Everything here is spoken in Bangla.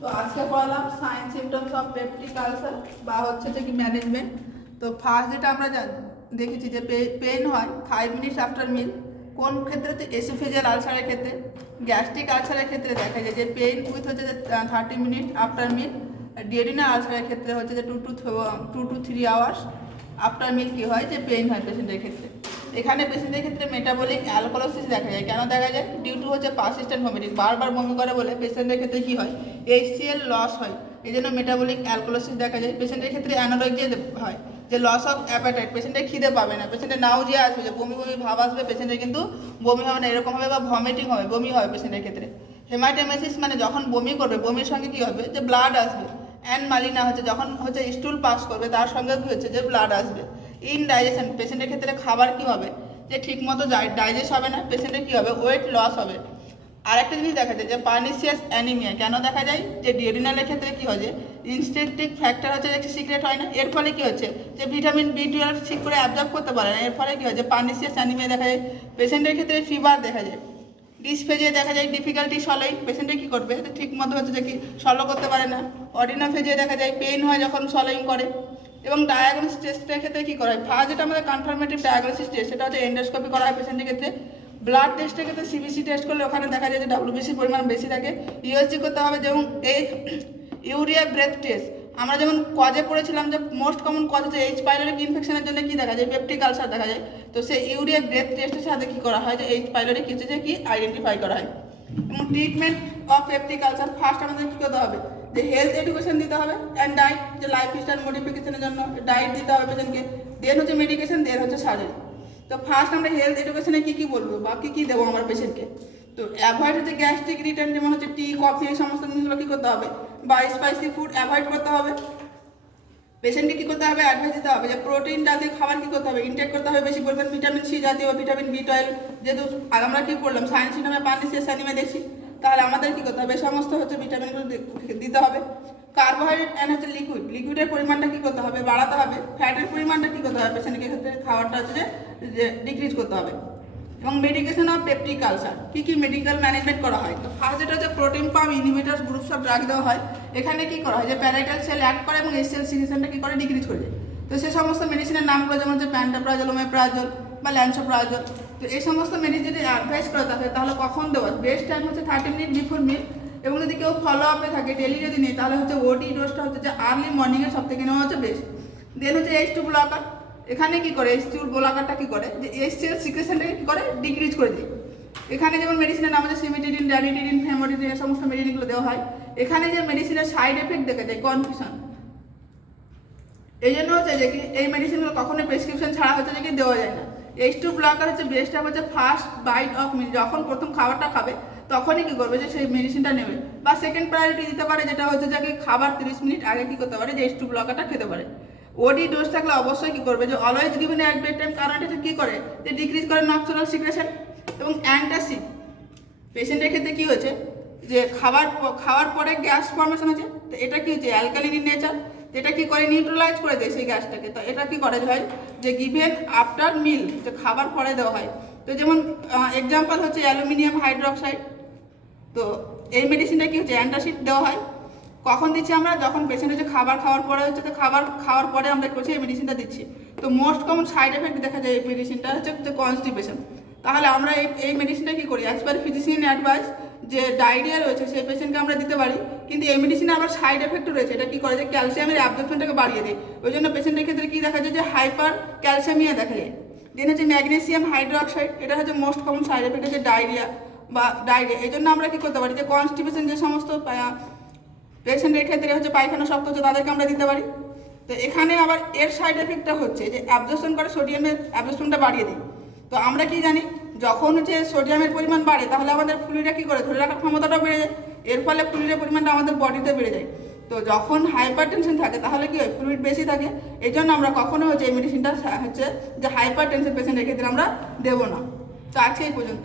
তো আজকে পড়ালাম sign symptoms of peptic ulcer বা হচ্ছে যে কি ম্যানেজমেন্ট। তো ফার্স্ট যেটা আমরা দেখেছি যে পেন হয় 5 মিনিটস আফটার মিল। কোন ক্ষেত্রে? তো এসোফেজিয়াল আলসারের ক্ষেত্রে। গ্যাস্ট্রিক আলসারের ক্ষেত্রে দেখা যায় যে পেন উইথ হচ্ছে যে 30 মিনিট আফটার মিল। ডিওডিনাল আলসারের ক্ষেত্রে হচ্ছে যে 2 to 3 আওয়ার্স আফটার মিল কী হয় যে পেইন হয় পেশেন্টের ক্ষেত্রে। এখানে পেশেন্টের ক্ষেত্রে মেটাবলিক অ্যালকোলোসিস দেখা যায়। কেন দেখা যায়? ডিউ টু হচ্ছে পারসিস্টেন্ট ভমিটিং, বারবার বমি করে বলে পেশেন্টের ক্ষেত্রে কী হয়, HCl লস হয়, এই জন্য মেটাবলিক অ্যালকোলোসিস দেখা যায়। পেশেন্টের ক্ষেত্রে অ্যানোরেক্সিয়া হয়, যে লস অফ অ্যাপাটাইট, পেশেন্টের খিদে পাবে না, পেশেন্টের নাউজিয়া আসবে, যে বমি বমি ভাব আসবে, পেশেন্টের কিন্তু বমি হবে না, এরকম হবে, বা ভমিটিং হবে, বমি হবে পেশেন্টের ক্ষেত্রে। হেমাটেমেসিস মানে যখন বমি করবে, বমির সঙ্গে কী হবে, যে ব্লাড আসবে। অ্যান্ড মালিনা হচ্ছে যখন হচ্ছে স্টুল পাস করবে তার সঙ্গে কী হচ্ছে, যে ব্লাড আসবে। ইনডাইজেশন, পেশেন্টের ক্ষেত্রে খাবার কী হবে, যে ঠিকমতো ডাইজেস্ট হবে না, পেশেন্টের কী হবে, ওয়েট লস হবে। আর একটা জিনিস দেখা যায় যে পার্নিসিয়াস অ্যানিমিয়া কেন দেখা যায়, যে ডিওডিনালের ক্ষেত্রে কী হয়, যে ইনস্ট্রিকটিভ ফ্যাক্টর হচ্ছে যে সিক্রেট হয় না, এর ফলে কী হচ্ছে, যে ভিটামিন B12 ঠিক করে অ্যাবজর্ব করতে পারে না, এর ফলে কী হয়, যে পার্নিসিয়াস অ্যানিমিয়া দেখা যায়। পেশেন্টের ক্ষেত্রে ফিভার দেখা যায়। ডিসফেজিয়া দেখা যায়, ডিফিকাল্টি সলোইং, পেশেন্টে কী করবে, ঠিক মতো হচ্ছে যে কি সলো করতে পারে না। অর্ডিনোফেজিয়া দেখা যায়, পেইন হয় যখন সলোইং করে। এবং ডায়াগনোসিস টেস্টের ক্ষেত্রে কী করা হয়, ফার্স্ট যেটা আমাদের কনফার্মেটিভ ডায়াগনোসিস টেস্ট, সেটা হচ্ছে এন্ডোস্কোপি করা হয় পেশেন্টের ক্ষেত্রে। ব্লাড টেস্টের ক্ষেত্রে CBC টেস্ট করলে ওখানে দেখা যায় যে WBC পরিমাণ বেশি থাকে। USG করতে হবে, যেমন এই ইউরিয়া ব্রেথ টেস্ট, আমরা যেমন কজে পড়েছিলাম যে মোস্ট কমন কজ হচ্ছে H. পাইলোরিক ইনফেকশনের জন্য কী দেখা যায়, পেপটিক আলসার দেখা যায়। তো সেই ইউরিয়া ব্রেথ টেস্টের সাথে কী করা হয়, যে H. পাইলোরিক হচ্ছে যে কি আইডেন্টিফাই করা হয়। এবং treatment of peptic ulcer, first আমাদের কী করতে হবে, যে হেলথ এডুকেশন দিতে হবে, অ্যান্ড ডায়েট, যে লাইফস্টাইল মডিফিকেশনের জন্য ডায়েট দিতে হবে পেশেন্টকে, দেন হচ্ছে মেডিকেশন, দেন হচ্ছে সার্জারি। তো ফার্স্ট আমরা হেলথ এডুকেশনে কী কী বলবো বা কী কী দেবো আমার পেশেন্টকে। তো অ্যাভয়েড হচ্ছে গ্যাস্ট্রিক রিটার্ন, যেমন হচ্ছে টি, কফি, এই সমস্ত জিনিসগুলো কী করতে হবে, বা স্পাইসি ফুড অ্যাভয়েড করতে হবে। পেশেন্টকে কী করতে হবে, অ্যাডভাইস দিতে হবে যে প্রোটিন জাতীয় খাবার কী করতে হবে, ইনটেক করতে হবে বেশি পরিমাণ, ভিটামিন সি জাতীয় বা ভিটামিন B12, যেহেতু আমরা কী পড়লাম সায়েন্স সিনেমা পার্নিসিয়াস অ্যানিমিয়া দেখছি, তাহলে আমাদের কী করতে হবে, সমস্ত হচ্ছে ভিটামিনগুলো দিতে হবে। কার্বোহাইড্রেট অ্যান্ড হচ্ছে লিকুইডের পরিমাণটা কী করতে হবে, বাড়াতে হবে। ফ্যাটের পরিমাণটা কী করতে হবে, পেশেন্টের ক্ষেত্রে খাবারটা হচ্ছে যে ডিক্রিজ করতে হবে। এবং মেডিকেশন অফ পেপটিক আলসার, কী কী মেডিকেল ম্যানেজমেন্ট করা হয়। তো ফার্স্ট যেটা হচ্ছে protein pump inhibitors groups of drug দেওয়া হয়। এখানে কী করা হয়, যে প্যারাইটাল সেল অ্যাক্ট করে এবং HCl সিক্রেশনটা কী করে, ডিক্রিজ করে যায়। তো সেই সমস্ত মেডিসিনের নামগুলো যেমন হচ্ছে প্যান্টাপ্রাজল, ওমেপ্রাজল বা ল্যান্সোপ্রাজল। তো এই সমস্ত মেডিসিন যদি অ্যাডভাইস করা থাকে তাহলে কখন দেওয়া, বেস্ট টাইম হচ্ছে 30 মিনিট বিফোর মিল। এবং যদি কেউ ফলো আপে থাকে ডেলি যদি নেই, তাহলে হচ্ছে OD ডোজটা হচ্ছে যে আর্লি মর্নিংয়ে সব থেকে নেওয়া হচ্ছে বেস্ট। দেন হচ্ছে H2 ব্লকার, এখানে কী করে, H2 ব্লকারটা কী করে, যে HCl সিক্রেশনটাকে কী করে, ডিক্রিজ করে দেয়। এখানে যেমন মেডিসিনের নাম আছে সিমিটিডিন, র্যানিটিডিন, ফেমোডিডিন, এই সমস্ত মেডিসিনগুলো দেওয়া হয়। এখানে যে মেডিসিনের সাইড এফেক্ট দেখা যায়, কনফিউশন, এই জন্য হচ্ছে যে কি এই মেডিসিনগুলো কখনোই প্রেসক্রিপশন ছাড়া হচ্ছে যে কি দেওয়া যায় না। H2 ব্লকার হচ্ছে বেস্ট টাইম হচ্ছে ফার্স্ট বাইট অফ মিল, যখন প্রথম খাবারটা খাবে তখনই কী করবে, যে সেই মেডিসিনটা নেবে। বা সেকেন্ড প্রায়োরিটি দিতে পারে, যেটা হচ্ছে যে খাবার 30 মিনিট আগে কী করতে পারে, যে H2 ব্লকারটা খেতে পারে। OD ডোজ থাকলে অবশ্যই কী করবে, যে always given at bed time, কারণ এটা কী করে, যে ডিক্রিজ করে নক্সোনাল সিক্রেশন। এবং অ্যান্টাসিড, পেশেন্টের ক্ষেত্রে কী হয়েছে, যে খাওয়ার পরে গ্যাস ফর্মেশন আছে, তো এটা কী হচ্ছে অ্যালকালিন ইন নেচার, এটা কী করে নিউট্রালাইজ করে দেয় সেই গ্যাসটাকে। তো এটা কী করা হয়, যে গিভেন আফটার মিল, যে খাবার পরে দেওয়া হয়। তো যেমন এক্সাম্পল হচ্ছে অ্যালুমিনিয়াম হাইড্রোক্সাইড। তো এই মেডিসিনটা কী হচ্ছে অ্যান্টাসিড দেওয়া হয়। কখন দিচ্ছি আমরা, যখন পেশেন্ট হচ্ছে খাবার খাওয়ার পরে হচ্ছে, তো খাবার খাওয়ার পরে আমরা করছি এই মেডিসিনটা দিচ্ছি। তো মোস্ট কমন সাইড এফেক্ট দেখা যায় এই মেডিসিনটা হচ্ছে কনস্টিপেশন। তাহলে আমরা এই মেডিসিনটা কী করি, অ্যাজ পার ফিজিশিয়ান অ্যাডভাইস, যে ডায়রিয়া রয়েছে সেই পেশেন্টকে আমরা দিতে পারি, কিন্তু এই মেডিসিনে আবার সাইড এফেক্টও রয়েছে। এটা কী করে, যে ক্যালসিয়ামের অ্যাবজর্পশনটাকে বাড়িয়ে দেয়। ওই জন্য পেশেন্টের ক্ষেত্রে কী দেখা যায়, যে হাইপার ক্যালসিয়ামিয়া দেখা যায়। দেন হচ্ছে ম্যাগনেসিয়াম হাইড্রোক্সাইড, এটা হচ্ছে মোস্ট কমন সাইড এফেক্ট হচ্ছে ডায়রিয়া বা ডায়রিয়া। এই জন্য আমরা কী করতে পারি, যে কনস্টিপেশন যে সমস্ত পেশেন্টের ক্ষেত্রে হচ্ছে পায়খানা শক্ত হচ্ছে তাদেরকে আমরা দিতে পারি। তো এখানে আবার এর সাইড এফেক্টটা হচ্ছে যে অ্যাবজর্পশন করে, সোডিয়ামের অ্যাবজর্পশনটা বাড়িয়ে দিই। তো আমরা কি জানি, যখন হচ্ছে সোডিয়ামের পরিমাণ বাড়ে তাহলে আমাদের ফ্লুইডটা কী করে, ধরে রাখার ক্ষমতাটাও বেড়ে যায়, এর ফলে ফ্লুইডের পরিমাণটা আমাদের বডিতে বেড়ে যায়। তো যখন হাইপার টেনশন থাকে তাহলে কী হয়, ফ্লুইড বেশি থাকে। এই জন্য আমরা কখনো হচ্ছে এই মেডিসিনটা হচ্ছে যে হাইপার টেনশন পেশেন্টের ক্ষেত্রে আমরা দেবো না। তো আজকে এই পর্যন্ত।